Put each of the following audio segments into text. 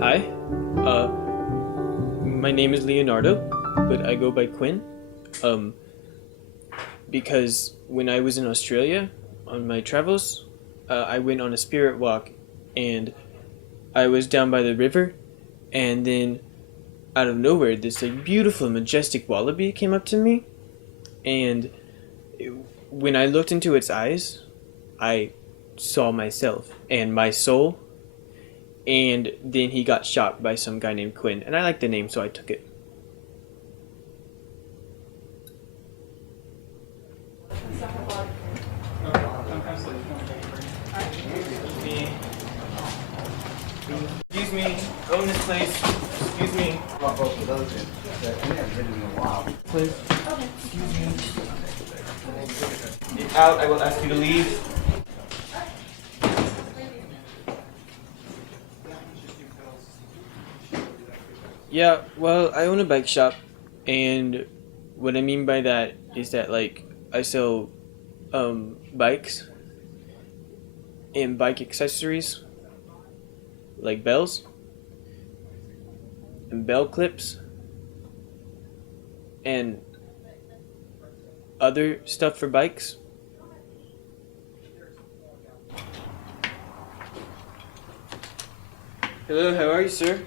Hi, uh, my name is Leonardo, but I go by Quinn. Um, because when I was in Australia on my travels, I went on a spirit walk, and I was down by the river, and then out of nowhere, this like beautiful, majestic wallaby came up to me, and it, when I looked into its eyes, I saw myself and my soul, and then he got shot by some guy named Quinn, and I liked the name, so I took it. Excuse me, own this place. Excuse me. Please. Excuse me. Get out, I will ask you to leave. Yeah, well, I own a bike shop, and what I mean by that is that, like, I sell bikes and bike accessories, like bells and bell clips and other stuff for bikes. Hello, how are you, sir?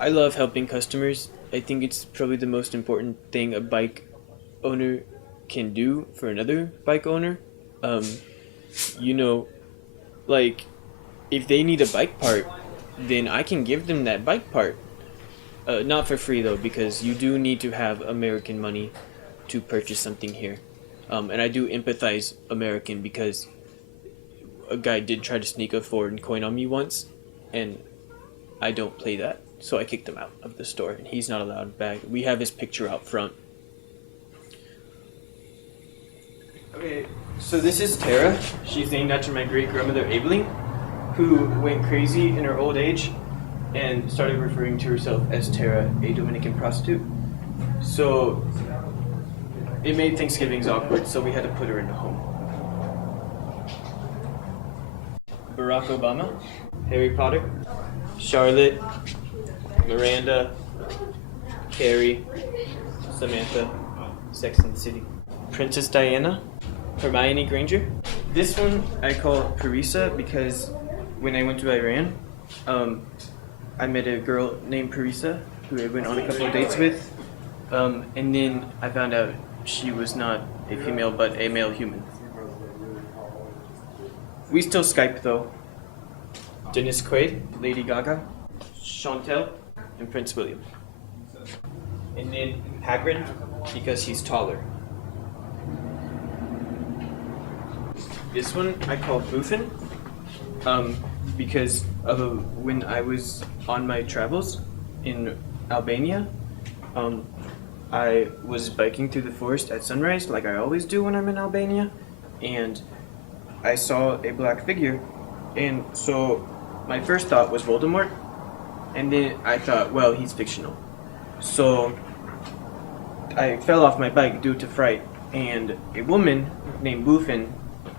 I love helping customers. I think it's probably the most important thing a bike owner can do for another bike owner. Um, you know, like, if they need a bike part, then I can give them that bike part. Not for free though, because you do need to have American money to purchase something here. And I do empathize American because a guy did try to sneak a foreign coin on me once, and I don't play that. So I kicked him out of the store, and he's not allowed back. We have his picture out front. Okay, so this is Tara. She's named after my great-grandmother Abeling, who went crazy in her old age and started referring to herself as Tara, a Dominican prostitute. So it made Thanksgivings awkward, so we had to put her in a home. Barack Obama, Harry Potter, Charlotte, Miranda, Carrie, Samantha, Sex and the City, Princess Diana, Hermione Granger. This one I call Parisa because when I went to Iran, I met a girl named Parisa who I went on a couple of dates with, and then I found out she was not a female but a male human. We still Skype though. Dennis Quaid, Lady Gaga, Chantel, and Prince William. And then Hagrid, because he's taller. This one I call Boofin, because of when I was on my travels in Albania, I was biking through the forest at sunrise, like I always do when I'm in Albania, and I saw a black figure, and so my first thought was Voldemort, and then I thought, well, he's fictional. So I fell off my bike due to fright, and a woman named Boofin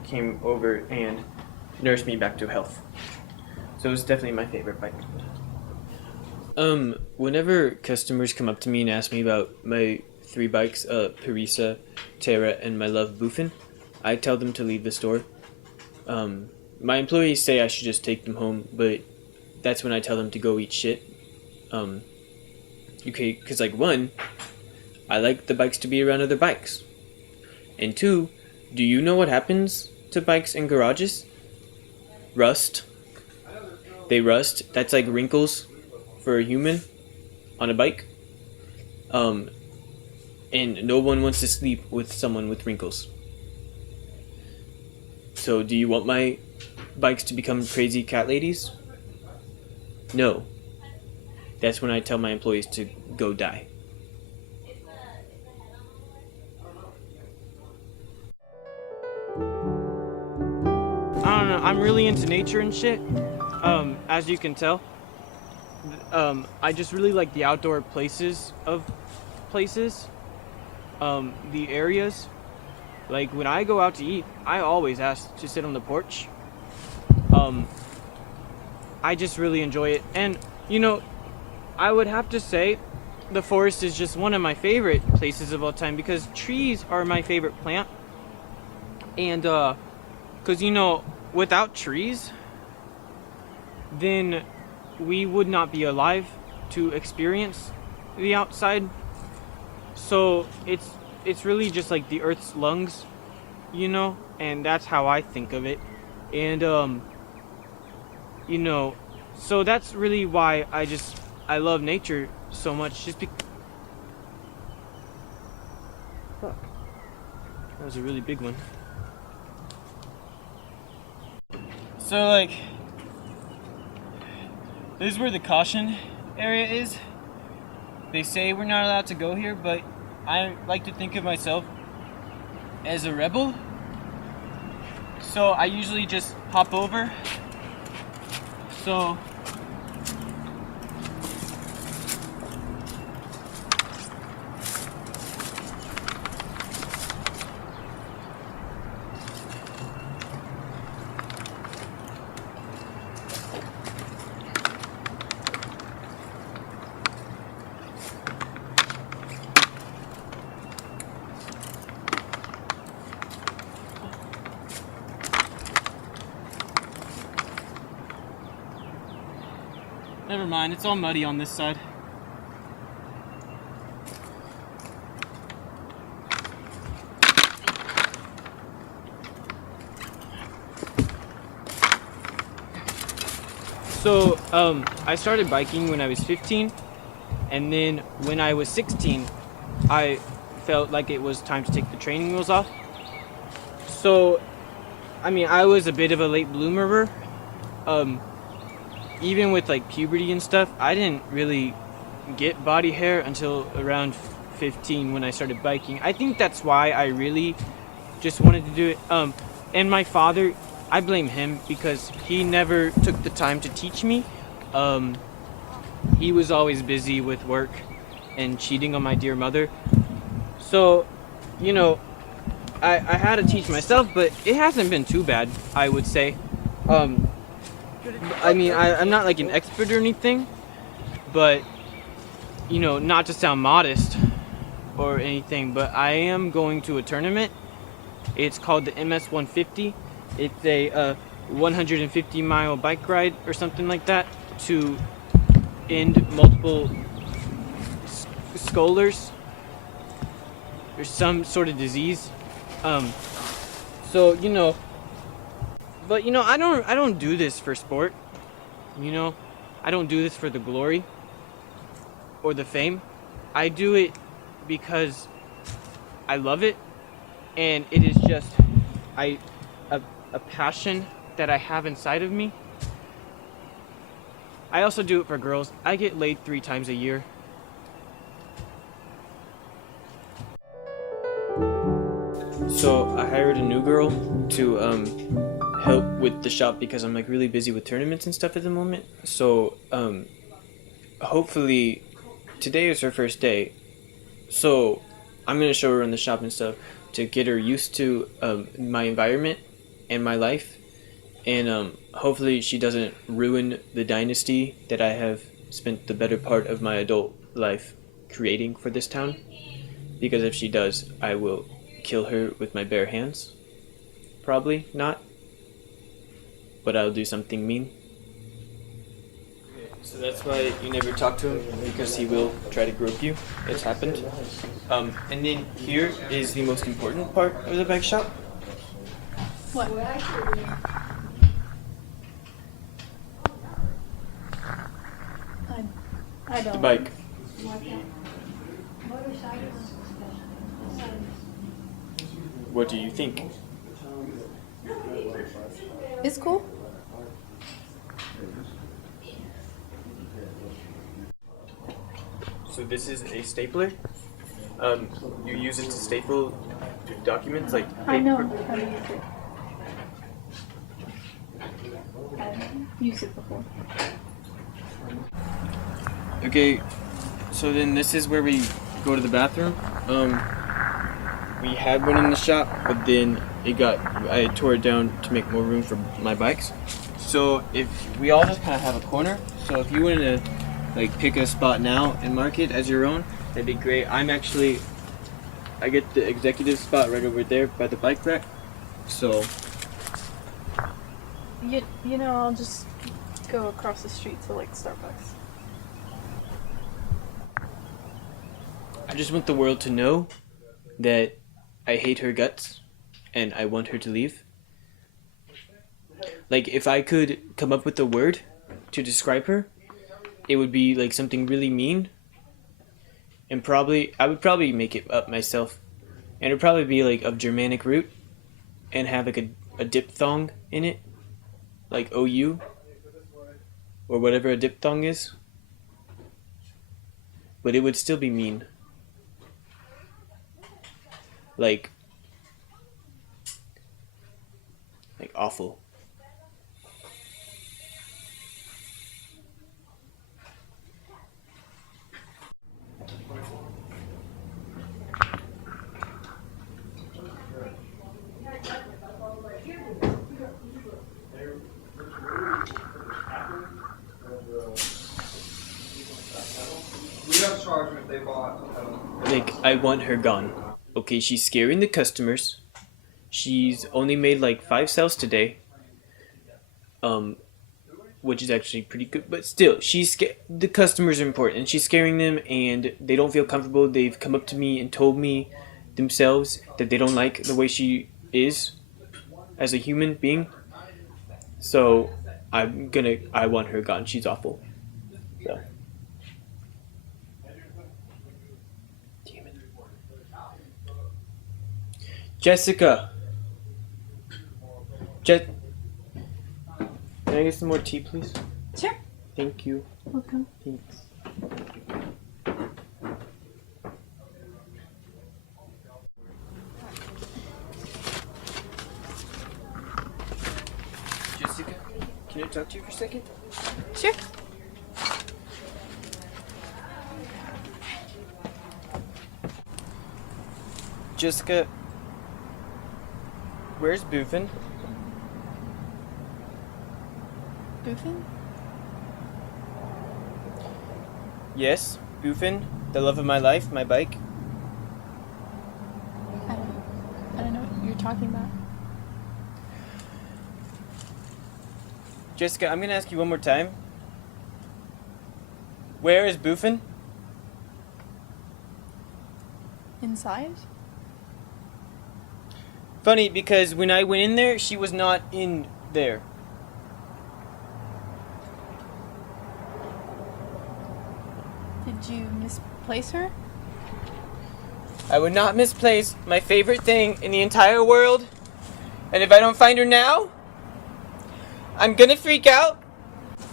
came over and nursed me back to health. So it's definitely my favorite bike. Whenever customers come up to me and ask me about my three bikes, Parisa, Tara, and my love Boofin, I tell them to leave the store. My employees say I should just take them home, but that's when I tell them to go eat shit. Okay, because like one, I like the bikes to be around other bikes. And two, do you know what happens to bikes in garages? Rust. They rust. That's like wrinkles for a human on a bike. And no one wants to sleep with someone with wrinkles. So do you want my bikes to become crazy cat ladies? No. That's when I tell my employees to go die. I don't know, I'm really into nature and shit, as you can tell. I just really like the outdoor places of places. the areas. Like when I go out to eat, I always ask to sit on the porch. Um, I just really enjoy it, and you know, I would have to say, the forest is just one of my favorite places of all time because trees are my favorite plant, and cause without trees, then we would not be alive to experience the outside. So it's really just like the earth's lungs, and that's how I think of it. And you know, so that's really why I love nature so much. Fuck, that was a really big one. So like, this is where the caution area is. They say we're not allowed to go here, but I like to think of myself as a rebel. So I usually just hop over. So never mind, it's all muddy on this side. So, I started biking when I was 15, and then when I was 16, I felt like it was time to take the training wheels off. So, I mean, I was a bit of a late bloomer. Even with like puberty and stuff, I didn't really get body hair until around 15 when I started biking. I think that's why I really just wanted to do it. And my father, I blame him because he never took the time to teach me. He was always busy with work and cheating on my dear mother. So, I had to teach myself, but it hasn't been too bad, I would say. I mean, I'm not like an expert or anything, but, not to sound modest or anything, but I am going to a tournament. It's called the MS 150. It's a 150-mile bike ride or something like that to end multiple scholars or some sort of disease. So, but I don't do this for sport. I don't do this for the glory or the fame. I do it because I love it, and it is just a passion that I have inside of me. I also do it for girls. I get laid 3 times a year. So I hired a new girl to help with the shop because I'm like really busy with tournaments and stuff at the moment. So hopefully today is her first day. So I'm gonna show her in the shop and stuff to get her used to my environment and my life, and hopefully she doesn't ruin the dynasty that I have spent the better part of my adult life creating for this town. Because if she does, I will kill her with my bare hands. Probably not, but I'll do something mean. So that's why you never talk to him, because he will try to grope you. It's happened. And then here is the most important part of the bike shop. What? I don't. The bike. What do you think? It's cool. So this is a stapler. You use it to staple documents like paper. I know how to use it. I've used it before. Okay, so then this is where we go to the bathroom. we had one in the shop, but then I tore it down to make more room for my bikes. So if we all just kind of have a corner, so if you want to like pick a spot now and mark it as your own, that'd be great. I get the executive spot right over there by the bike rack. So You know, I'll just go across the street to like Starbucks. I just want the world to know that I hate her guts and I want her to leave. Like, if I could come up with a word to describe her, it would be like something really mean. And I would probably make it up myself. And it would probably be like of Germanic root and have like a diphthong in it. Like OU. Or whatever a diphthong is. But it would still be mean. Like awful. Like, I want her gone. Okay, she's scaring the customers. She's only made like 5 sales today. Which is actually pretty good, but still, the customers are important, and she's scaring them, and they don't feel comfortable. They've come up to me and told me themselves that they don't like the way she is as a human being. So I want her gone. She's awful. So. Damn it. Jessica. Can I get some more tea, please? Sure. Thank you. Welcome. Thanks. Jessica, can I talk to you for a second? Sure. Jessica, where's Boofin? Boofing? Yes, Boofin, the love of my life, my bike. I don't know what you're talking about. Jessica, I'm gonna ask you one more time. Where is Boofin? Inside? Funny, because when I went in there, she was not in there. Did you misplace her? I would not misplace my favorite thing in the entire world. And if I don't find her now, I'm gonna freak out.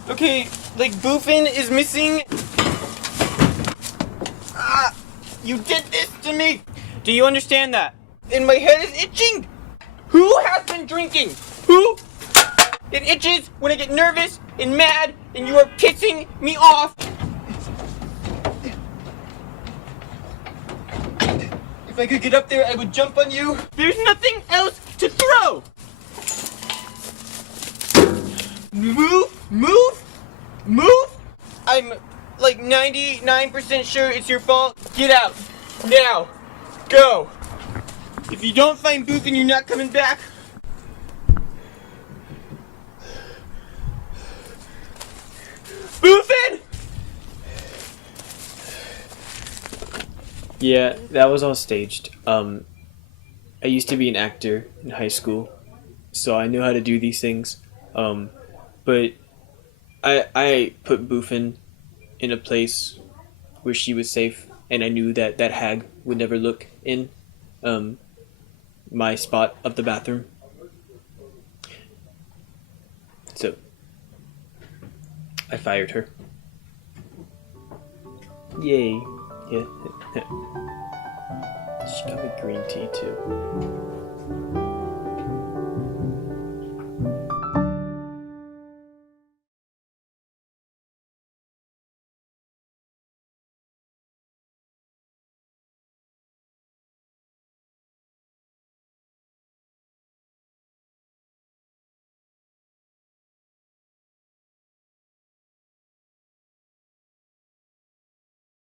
Okay, like Boofin is missing. Ah, you did this to me. Do you understand that? And my head is itching. Who has been drinking? Who? It itches when I get nervous and mad, and you are pissing me off. If I could get up there, I would jump on you. There's nothing else to throw. Move. I'm like 99% sure it's your fault. Get out. Now. Go. If you don't find Boofin, you're not coming back. Boofin! Yeah, that was all staged. I used to be an actor in high school, so I knew how to do these things. But I put Boofin in a place where she was safe, and I knew that that hag would never look in my spot of the bathroom. So I fired her. Yay. Yeah. She got me green tea too.